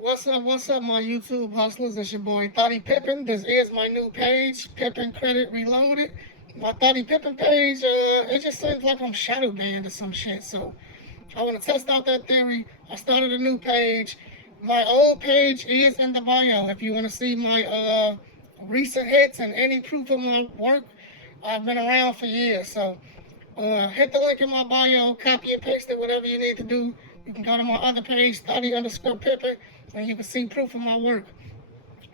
What's up, my YouTube hustlers? It's your boy Thotty Pippin. This is my new page, Pippin Credit Reloaded. My Thotty Pippin page, it just seems like I'm shadow banned or some shit. So I want to test out that theory. I started a new page. My old page is in the bio. If you want to see my recent hits and any proof of my work, I've been around for years. So hit the link in my bio, copy and paste it, whatever you need to do. You can go to my other page, Thotty_Pippin, and you can see proof of my work.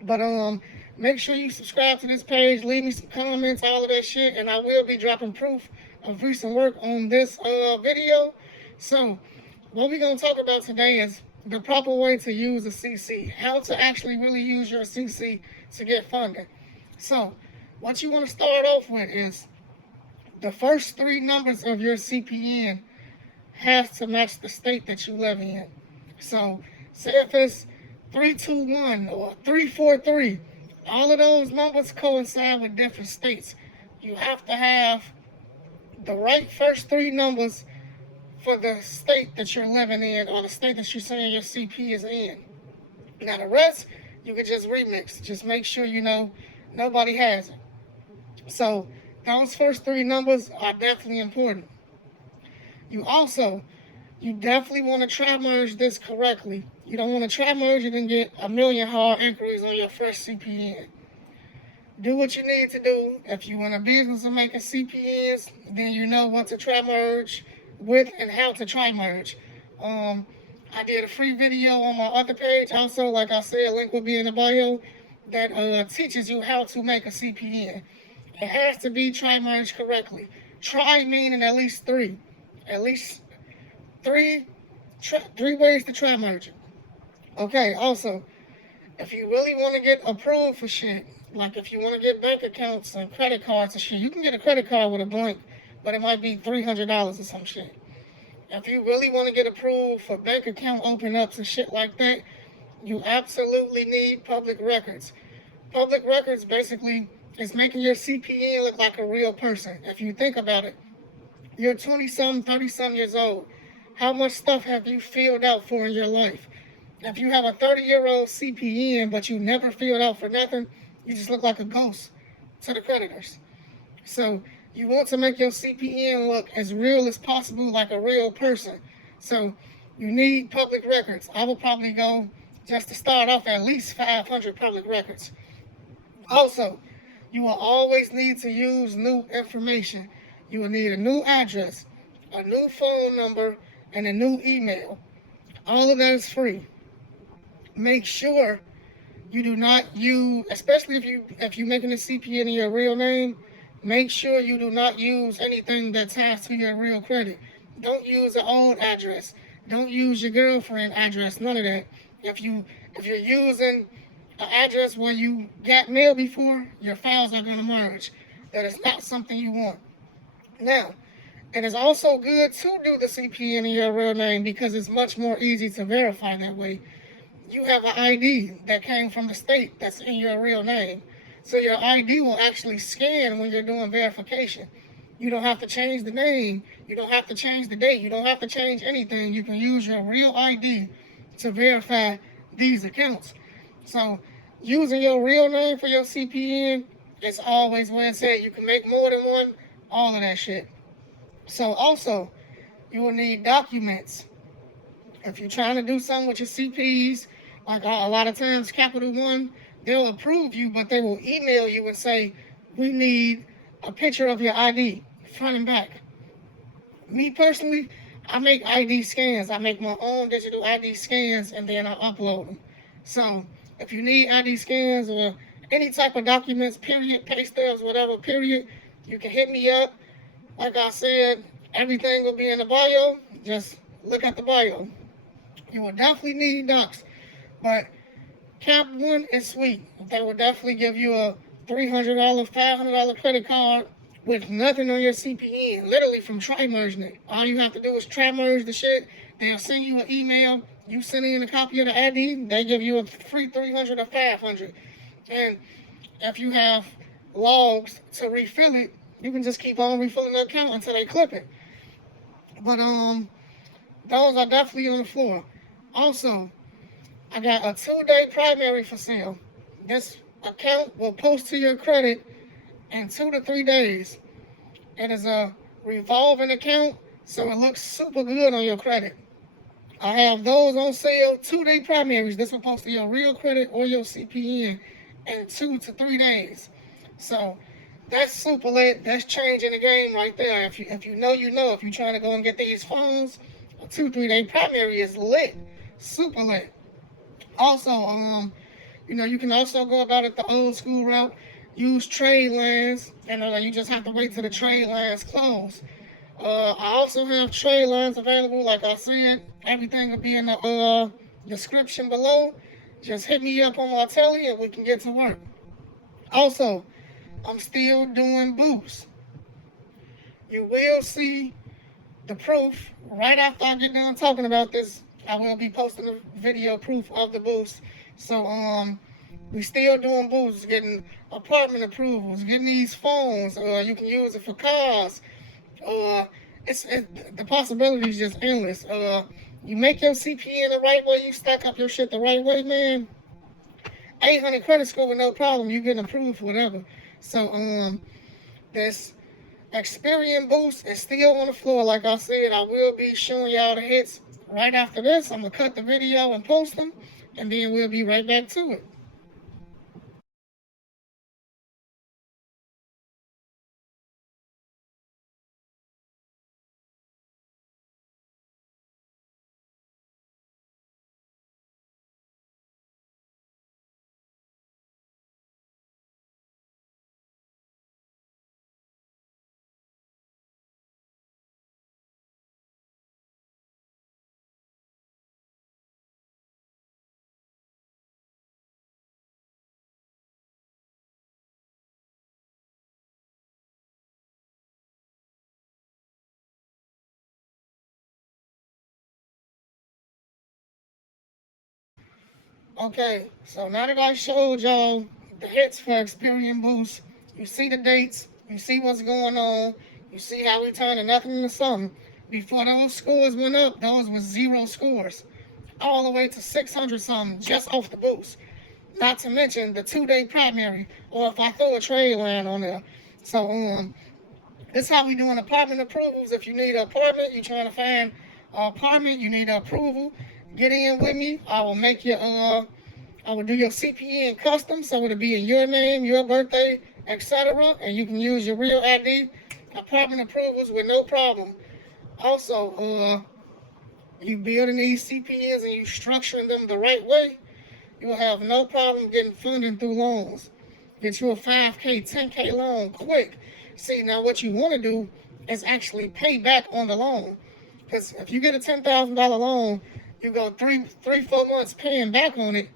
But make sure you subscribe to this page, leave me some comments, all of that shit, and I will be dropping proof of recent work on this video. So what we're gonna talk about today is the proper way to use a CC, how to actually really use your CC to get funding. So what you want to start off with is the first three numbers of your CPN has to match the state that you live in. So say if it's 321 or 343, all of those numbers coincide with different states. You have to have the right first three numbers for the state that you're living in or the state that you're saying your CP is in. Now the rest, you can just remix. Just make sure you know nobody has it. So those first three numbers are definitely important. You definitely want to try merge this correctly. You don't want to try merge it and get a million hard inquiries on your first CPN. Do what you need to do. If you want a business of making CPNs, then you know what to try merge with and how to try merge. I did a free video on my other page. Also, like I said, a link will be in the bio that teaches you how to make a CPN. It has to be try merge correctly. Try meaning at least three. At least three ways to try merge it. Okay, also, if you really want to get approved for shit, like if you want to get bank accounts and credit cards and shit, you can get a credit card with a blank, but it might be $300 or some shit. If you really want to get approved for bank account open ups and shit like that, you absolutely need public records. Public records basically is making your CPN look like a real person. If you think about it, you're 20-some, 30-some years old. How much stuff have you filled out for in your life? If you have a 30-year-old CPN, but you never filled out for nothing, you just look like a ghost to the creditors. So you want to make your CPN look as real as possible, like a real person. So you need public records. I will probably go, just to start off, at least 500 public records. Also, you will always need to use new information. You will need a new address, a new phone number, and a new email. All of that is free. Make sure you do not use, especially if you're making a CPN in your real name, make sure you do not use anything that ties to your real credit. Don't use an old address. Don't use your girlfriend address. None of that. If you're using an address where you got mail before, your files are going to merge. That is not something you want. Now, it is also good to do the CPN in your real name because it's much more easy to verify that way. You have an ID that came from the state that's in your real name. So your ID will actually scan when you're doing verification. You don't have to change the name. You don't have to change the date. You don't have to change anything. You can use your real ID to verify these accounts. So using your real name for your CPN is always where it's at. You can make more than one, all of that shit. So also, you will need documents. If you're trying to do something with your CPs, like a lot of times Capital One, they'll approve you, but they will email you and say, we need a picture of your ID, front and back. Me personally, I make ID scans. I make my own digital ID scans and then I upload them. So if you need ID scans or any type of documents, period, pay stubs, whatever, period, you can hit me up. Like I said, everything will be in the bio. Just look at the bio. You will definitely need docs. But Cap One is sweet. They will definitely give you a $300, $500 credit card with nothing on your CPN, literally from try merging it. All you have to do is try merge the shit. They'll send you an email. You send in a copy of the ID. They give you a free 300 or 500. And if you have logs to refill it, you can just keep on refilling the account until they clip it. But those are definitely on the floor. Also, I got a 2-day primary for sale. This account will post to your credit in 2 to 3 days. It is a revolving account, so it looks super good on your credit. I have those on sale, 2-day primaries. This will post to your real credit or your CPN in 2 to 3 days. So that's super lit. That's changing the game right there. If you know, you know. If you're trying to go and get these phones, a 2-3 day primary is lit, super lit. Also, you can also go about it the old school route. Use trade lines, and you just have to wait till the trade lines close. I also have trade lines available. Like I said, everything will be in the description below. Just hit me up on my telly and we can get to work. Also, I'm still doing boosts. You will see the proof right after I get done talking about this. I will be posting a video proof of the boost. So we still doing boosts, getting apartment approvals, getting these phones. You can use it for cars. The possibilities just endless. You make your CPN the right way, you stack up your shit the right way, man. 800 credit score with no problem. You getting approved for whatever. So this Experian boost is still on the floor. Like I said, I will be showing y'all the hits right after this. I'm gonna cut the video and post them, and then we'll be right back to it. Okay, so now that I showed y'all the hits for Experian Boost, you see the dates, you see what's going on, you see how we turning nothing into something. Before those scores went up, those was 0 scores, all the way to 600 something just off the boost. Not to mention the 2-day primary, or if I throw a trade line on there. So this how we doing apartment approvals. If you need an apartment, you're trying to find an apartment, you need an approval, get in with me. I will make your I will do your CPN custom, so it'll be in your name, your birthday, etc. And you can use your real ID. Apartment approvals with no problem. Also, you building these CPNs and you structuring them the right way, you'll have no problem getting funding through loans. Get you a 5K, 10K loan quick. See, now what you want to do is actually pay back on the loan. Because if you get a $10,000 loan, you go 4 months paying back on it,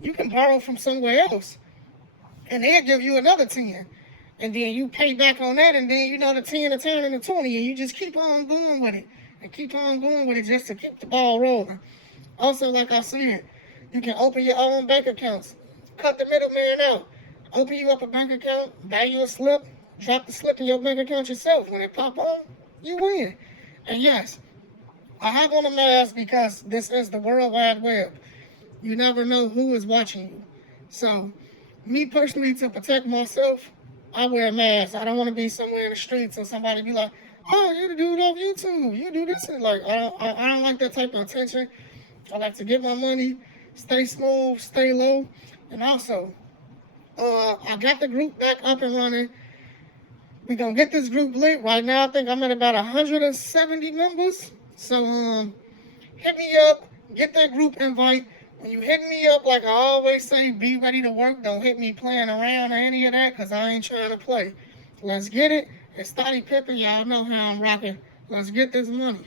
you can borrow from somewhere else. And they'll give you another 10. And then you pay back on that, and then the 10 will turn into 20, and you just keep on going with it. And keep on going with it just to keep the ball rolling. Also, like I said, you can open your own bank accounts. Cut the middleman out. Open you up a bank account, buy you a slip, drop the slip in your bank account yourself. When it pop on, you win. And yes, I have on a mask because this is the World Wide Web. You never know who is watching you. So, me personally, to protect myself, I wear a mask. I don't want to be somewhere in the streets and somebody be like, "Oh, you're the dude off YouTube. You do this." And like, I don't like that type of attention. I like to get my money, stay smooth, stay low. And also, I got the group back up and running. We're going to get this group lit. Right now, I think I'm at about 170 members. So, hit me up. Get that group invite. When you hit me up, like I always say, be ready to work. Don't hit me playing around or any of that, because I ain't trying to play. Let's get it. It's Scottie Pippen. Y'all know how I'm rocking. Let's get this money.